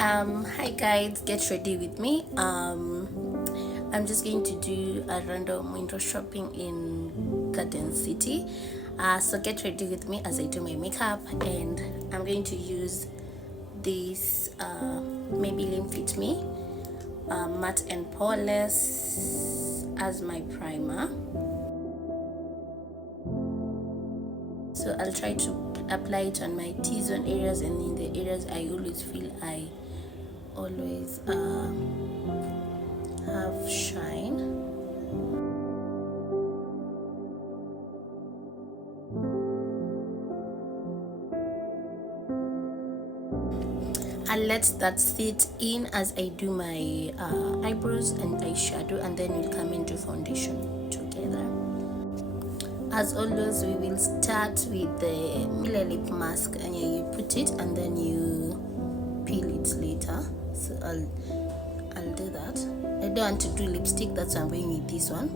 Hi guys, get ready with me. I'm just going to do a random window shopping in Garden City. So get ready with me as I do my makeup, and I'm going to use this Maybelline Fit Me matte and poreless as my primer. So I'll try to apply it on my T-zone areas and in the areas I always feel I always have shine. I'll let that sit in as I do my eyebrows and eyeshadow, and then we'll come into foundation together. As always, we will start with the Miller lip mask, and you put it and then you peel it later. So I'll do that. I don't want to do lipstick, that's why I'm going with this one.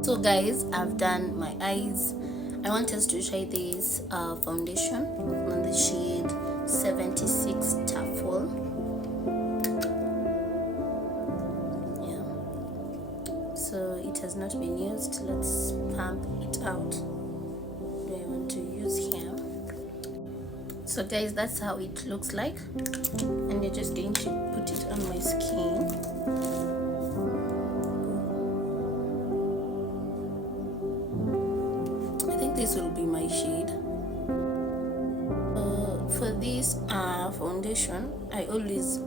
So guys, I've done my eyes. I want us to try this foundation on the shade 76 Taffel. Yeah, so it has not been used. Let's pump it out. Do I want to use here? So guys, that's how it looks like, and you're just going to put it on my skin. This will be my shade. For this foundation, I always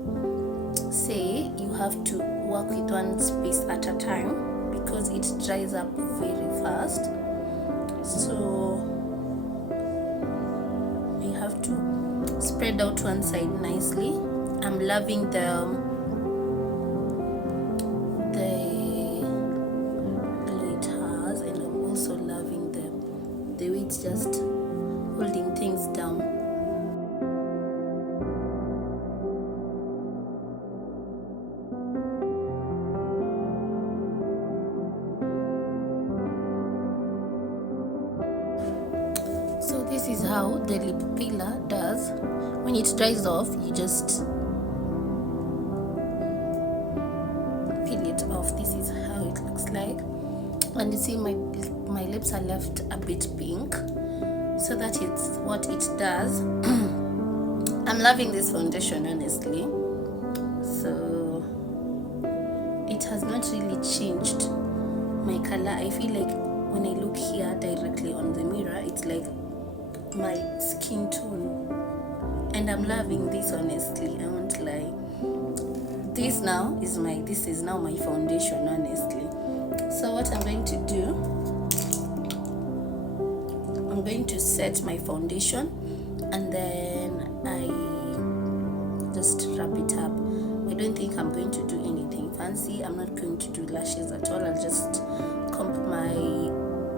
say you have to work with one space at a time because it dries up very fast. So you have to spread out one side nicely. I'm loving the the way it's just holding things down. So this is how the lip peeler does. When it dries off, you just peel it off. This is how it looks like. And you see my lips are left a bit pink, so that is what it does. I'm loving this foundation, honestly. So it has not really changed my color. I feel like when I look here directly on the mirror, it's like my skin tone, and I'm loving this, honestly. I won't lie. This is now my foundation, honestly. So what I'm going to do, I'm going to set my foundation and then I just wrap it up. I don't think I'm going to do anything fancy. I'm not going to do lashes at all. I'll just comb my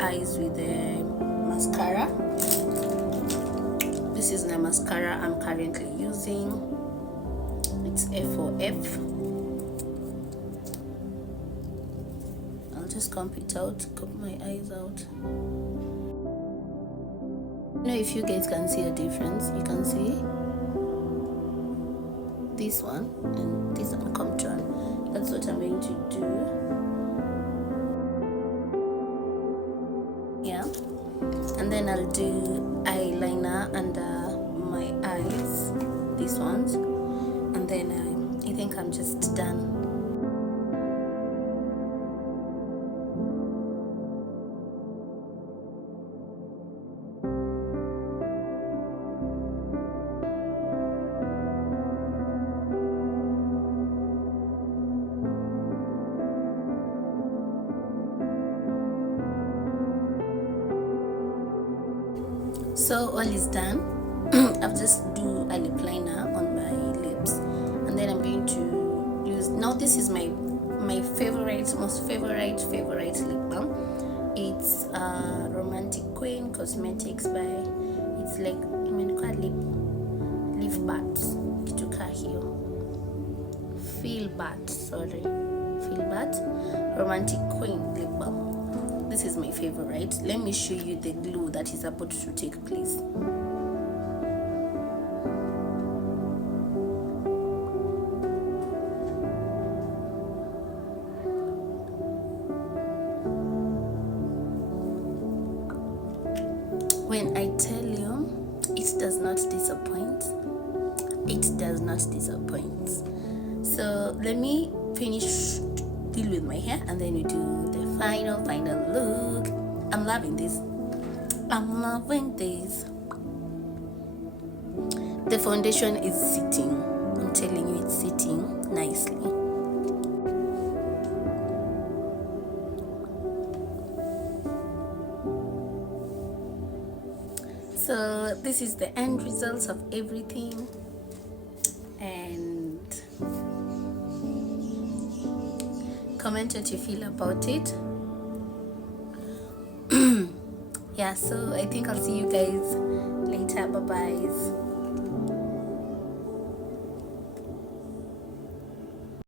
eyes with the mascara. This is the mascara I'm currently using. It's F4F. Just comb it out, comb my eyes out. You know, if you guys can see a difference, you can see this one and this one come down. That's what I'm going to do. Yeah, and then I'll do eyeliner under my eyes, these ones, and then I think I'm just done. So all is done. I've just do a lip liner on my lips, and then I'm going to use, now this is my favorite, most favorite lip balm. It's Romantic Queen Cosmetics by, it's like imeandikwa leaf bat kituka hiyo, feel bat, Romantic Queen lip balm. This is my favorite. Let me show you the glow that is about to take place. When I tell you, it does not disappoint. It does not disappoint. So let me finish deal with my hair, and then we do the final look. I'm loving this. The foundation is sitting. I'm telling you, it's sitting nicely. So this is the end results of everything, and comment what you feel about it. Yeah, so I think I'll see you guys later. Bye bye.